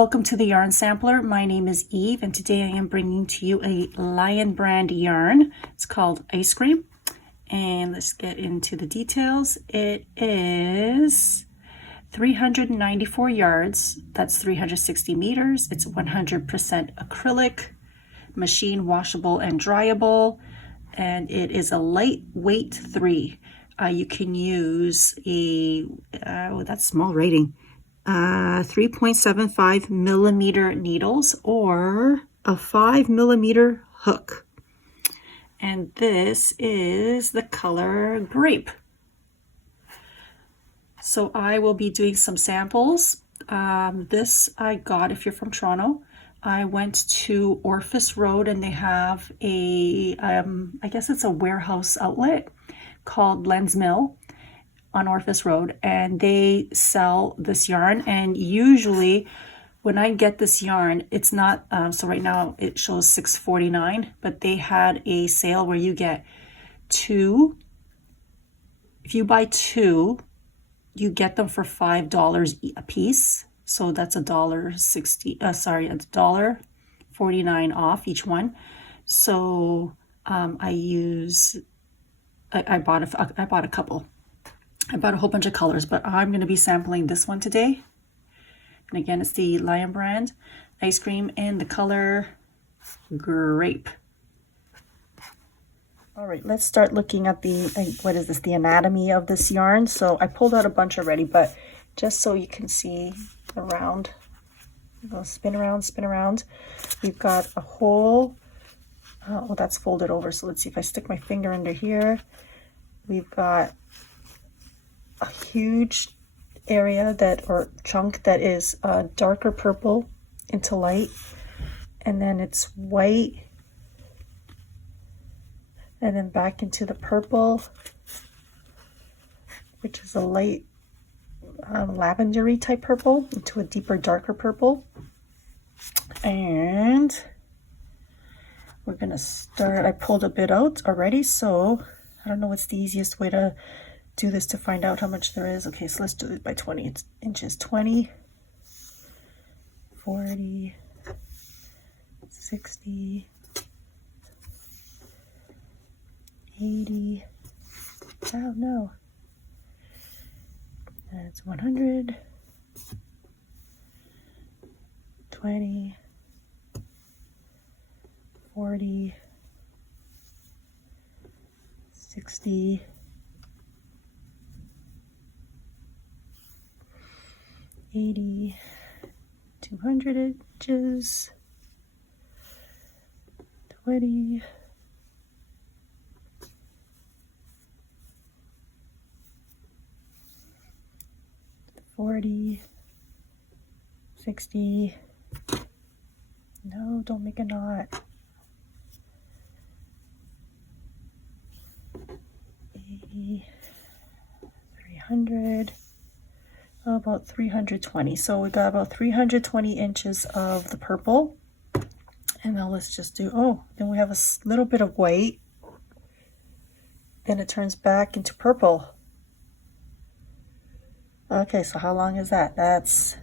welcome to the Yarn Sampler. My name is Eve, and today I am bringing to you a Lion brand yarn. It's called Ice Cream, and let's get into the details. It is 394 yards. That's 360 meters. It's 100% acrylic, machine washable and dryable, and it is a lightweight 3. You can use a, that's small rating, 3.75 millimeter needles or a 5 millimeter hook. And this is the color Grape. So I will be doing some samples. This I got, if you're from Toronto, I went to Orphis Road and they have a, I guess it's a warehouse outlet called Lens Mill on Orphis Road, and they sell this yarn. And usually when I get this yarn, it's not, so right now it shows $6.49, but they had a sale where you get 2. If you buy 2, you get them for $5 a piece. So that's $1.60, sorry, $1.49 off each one. So I bought a couple. I bought a whole bunch of colors, but I'm going to be sampling this one today. And again, it's the Lion brand Ice Cream in the color Grape. All right, let's start looking at the, what is this, the anatomy of this yarn. So I pulled out a bunch already, but just so you can see around, go spin around. We've got a whole, well, that's folded over. So let's see if I stick my finger under here. We've got a huge area or chunk that is darker purple into light, and then it's white, and then back into the purple, which is a light lavendery type purple, into a deeper, darker purple. And we're gonna start, I pulled a bit out already, so I don't know what's the easiest way to do this to find out how much there is. Okay, so let's do it by 20 inches. 20, 40, 60, 80, oh no, that's 100, 20, 40, 60, 80, 200 inches, 20, 40, 60, no, don't make a knot, 80, 300, about 320. So we got about 320 inches of the purple. And now let's just do, oh, then we have a little bit of white. Then it turns back into purple. Okay, so how long is that? That's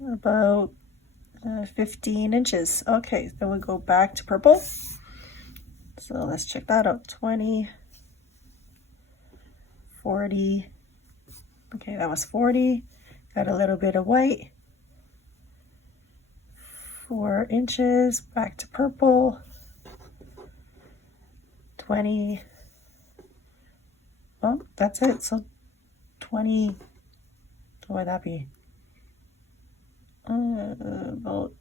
about 15 inches. Okay, then we go back to purple. So let's check that out. 20, 40. Okay, that was 40. Got a little bit of white. 4 inches, back to purple. 20. Oh, that's it. So 20, what would that be? About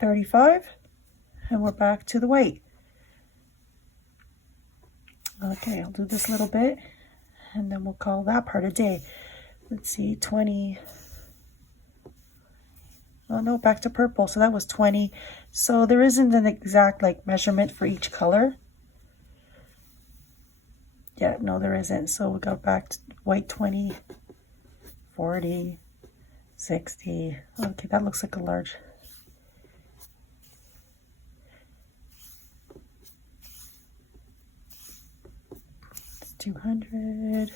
35. And we're back to the white. Okay, I'll do this little bit, and then we'll call that part a day. Let's see, 20. Oh no, back to purple. So that was 20. So there isn't an exact measurement for each color. Yeah, no, there isn't. So we go back to white 20, 40, 60. Okay, that looks like a large. 200.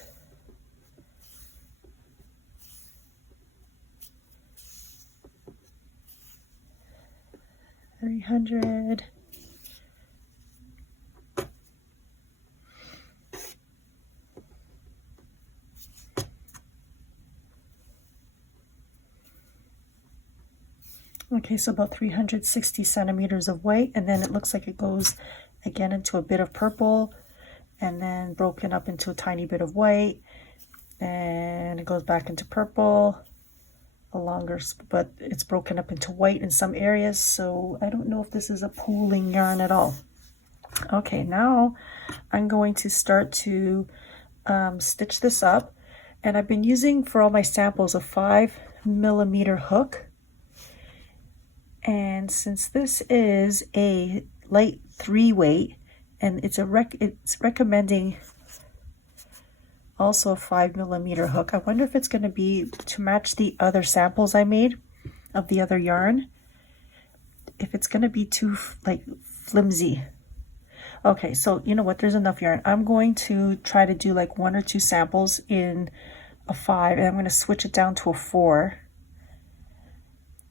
300. Okay, so about 360 centimeters of white, and then it looks like it goes again into a bit of purple, and then broken up into a tiny bit of white, and it goes back into purple, a longer, but it's broken up into white in some areas, so I don't know if this is a pooling yarn at all. Okay, now I'm going to start to stitch this up, and I've been using for all my samples a 5mm hook. And since this is a light 3 weight, and it's recommending also a 5mm hook, I wonder if it's going to be to match the other samples I made of the other yarn, if it's going to be too like flimsy. Okay, so you know what, there's enough yarn. I'm going to try to do like 1 or 2 samples in a 5, and I'm going to switch it down to a 4,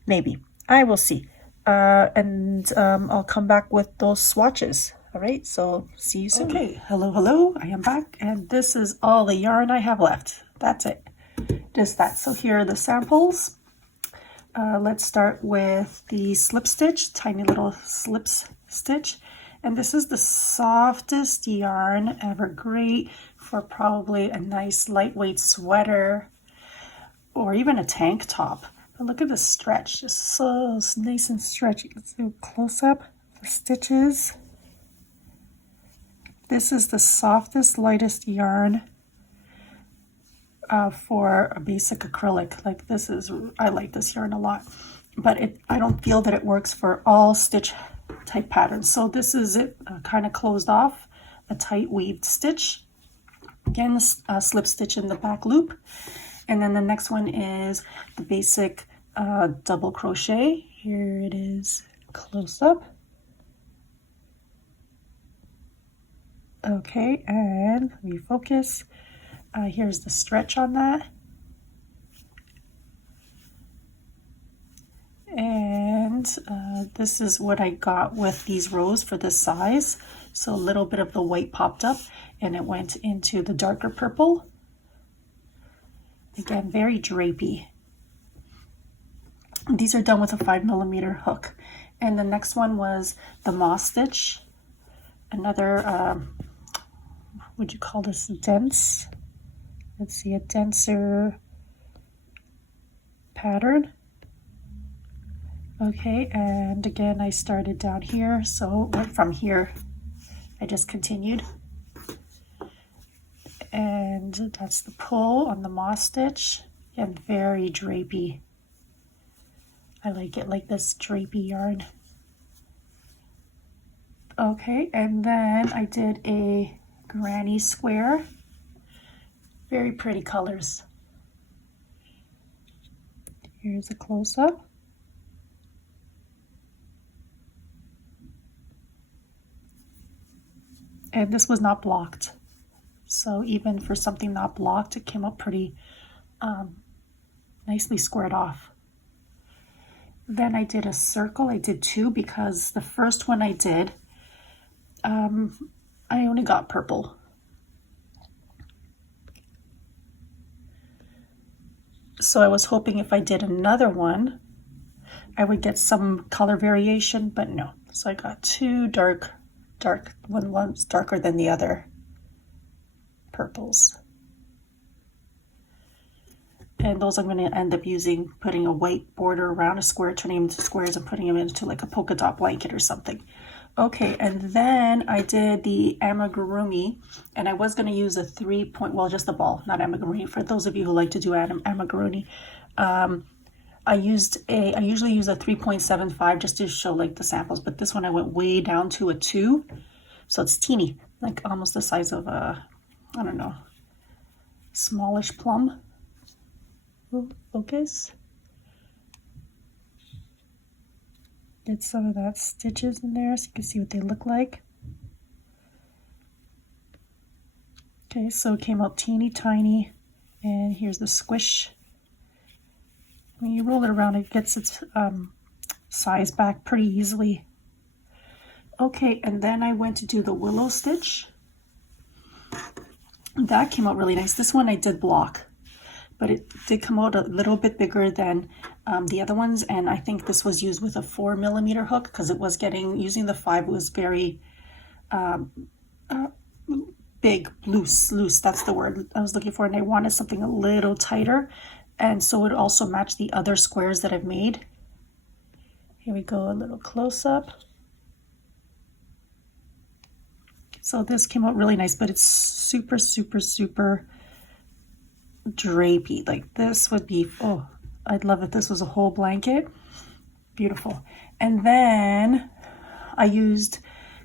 maybe. I will see. I'll come back with those swatches. All right, so see you soon. Okay, hello, I am back, and this is all the yarn I have left. That's it, just that. So here are the samples. Let's start with the slip stitch, tiny little slips stitch. And this is the softest yarn ever, great for probably a nice lightweight sweater or even a tank top. But look at the stretch, just so nice and stretchy. Let's do a close-up, the stitches. This is the softest, lightest yarn for a basic acrylic. Like this is, I like this yarn a lot, but I don't feel that it works for all stitch type patterns. So this is it, kind of closed off, a tight weaved stitch. Again, slip stitch in the back loop. And then the next one is the basic double crochet. Here it is close up. Okay, and refocus. Here's the stretch on that. And this is what I got with these rows for this size. So a little bit of the white popped up and it went into the darker purple. Again, very drapey. These are done with a 5mm hook. And the next one was the moss stitch. Another, would you call this dense? Let's see, a denser pattern. Okay, and again, I started down here, so went from here, I just continued. And that's the pull on the moss stitch, and very drapey. I like it like this drapey yarn. Okay, and then I did a granny square. Very pretty colors. Here's a close-up. And this was not blocked. So even for something not blocked, it came up pretty nicely squared off. Then I did a circle. I did 2 because the first one I did, I only got purple. So I was hoping if I did another one, I would get some color variation, but no. So I got 2 dark, one's darker than the other purples. And those I'm going to end up using, putting a white border around a square, turning them into squares and putting them into like a polka dot blanket or something. Okay, and then I did the amigurumi, and I was going to use a 3 point, well, just the ball, not amigurumi. For those of you who like to do amigurumi, I usually use a 3.75 just to show like the samples, but this one I went way down to a 2, so it's teeny, like almost the size of a, I don't know, smallish plum. Ooh, focus. Get some of that stitches in there so you can see what they look like. Okay, so it came out teeny tiny, and here's the squish. When you roll it around, it gets its size back pretty easily. Okay, and then I went to do the willow stitch. That came out really nice. This one I did block, but it did come out a little bit bigger than the other ones, and I think this was used with a 4mm hook because it was using the 5 was very big, loose, that's the word I was looking for, and I wanted something a little tighter, and so it also matched the other squares that I've made. Here we go, a little close up. So this came out really nice, but it's super, super, super drapey. Like this would be, oh, I'd love if this was a whole blanket. Beautiful. And then I used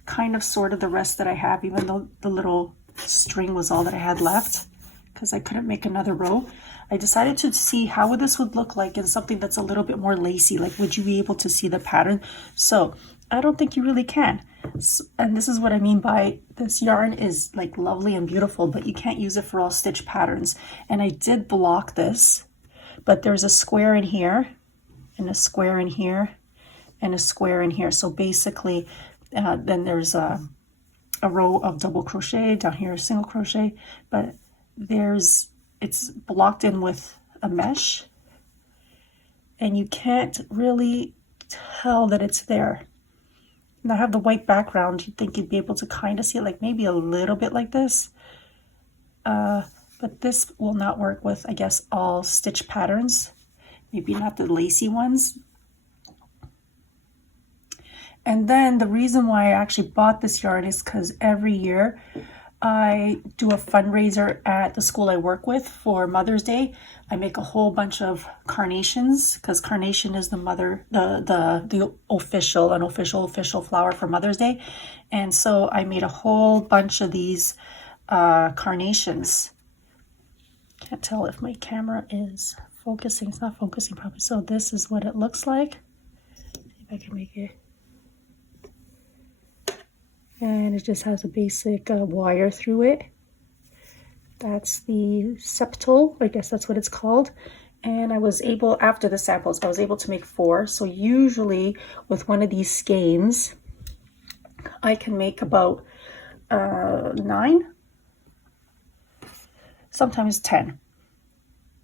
kind of sort of the rest that I have, even though the little string was all that I had left, because I couldn't make another row. I decided to see how this would look like in something that's a little bit more lacy. Like, would you be able to see the pattern? So I don't think you really can. So, and this is what I mean by this yarn is like lovely and beautiful, but you can't use it for all stitch patterns. And I did block this, but there's a square in here and a square in here and a square in here. So basically, then there's a row of double crochet down here, single crochet, but it's blocked in with a mesh, and you can't really tell that it's there. And I have the white background. You'd think you'd be able to kind of see it, like maybe a little bit like this. But this will not work with, I guess, all stitch patterns. Maybe not the lacy ones. And then the reason why I actually bought this yarn is because every year I do a fundraiser at the school I work with for Mother's Day. I make a whole bunch of carnations because carnation is the official flower for Mother's Day. And so I made a whole bunch of these carnations. Can't tell if my camera is focusing. It's not focusing properly. So this is what it looks like. See if I can make it. And it just has a basic wire through it. That's the septal, I guess that's what it's called. And I was able, after the samples, I was able to make 4. So usually with one of these skeins, I can make about 9, sometimes 10.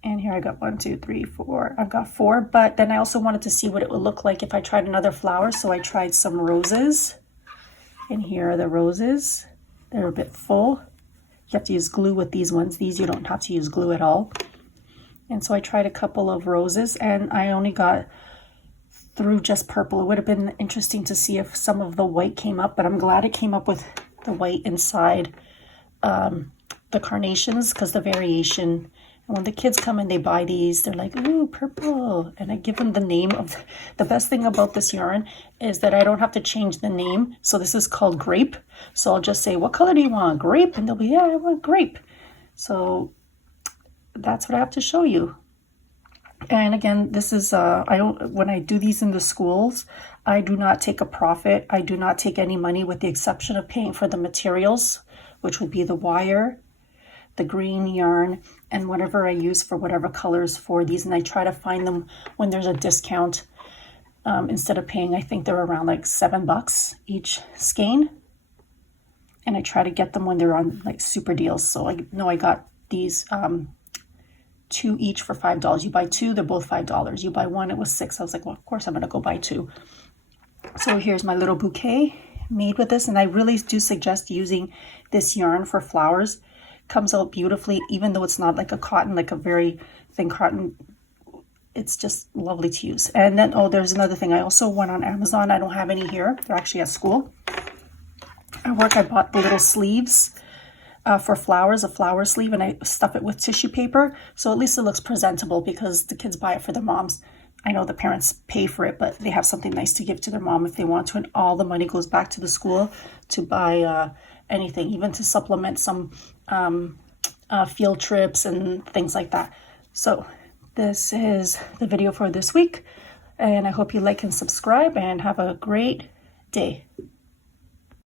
And here I got 1, 2, 3, 4. I've got 4, but then I also wanted to see what it would look like if I tried another flower. So I tried some roses. And here are the roses. They're a bit full. You have to use glue with these ones. These you don't have to use glue at all. And so I tried a couple of roses, and I only got through just purple. It would have been interesting to see if some of the white came up, but I'm glad it came up with the white inside the carnations, because the variation. And when the kids come and they buy these, they're like, ooh, purple. And I give them the name of, the best thing about this yarn is that I don't have to change the name. So this is called Grape. So I'll just say, what color do you want? Grape? And they'll be, yeah, I want grape. So that's what I have to show you. And again, this is, when I do these in the schools, I do not take a profit. I do not take any money with the exception of paying for the materials, which would be the wire, the green yarn, and whatever I use for whatever colors for these. And I try to find them when there's a discount. Instead of paying, I think they're around like $7 each skein. And I try to get them when they're on like super deals. So I know I got these 2 each for $5. You buy 2, they're both $5. You buy 1, it was 6. I was like, well, of course I'm gonna go buy 2. So here's my little bouquet made with this. And I really do suggest using this yarn for flowers. Comes out beautifully, even though it's not like a cotton, like a very thin cotton. It's just lovely to use. And then, oh, there's another thing. I also went on Amazon. I don't have any here. They're actually at school. At work, I bought the little sleeves for flowers, a flower sleeve, and I stuff it with tissue paper. So at least it looks presentable because the kids buy it for their moms. I know the parents pay for it, but they have something nice to give to their mom if they want to. And all the money goes back to the school to buy anything, even to supplement some field trips and things like that. So this is the video for this week, and I hope you like and subscribe and have a great day.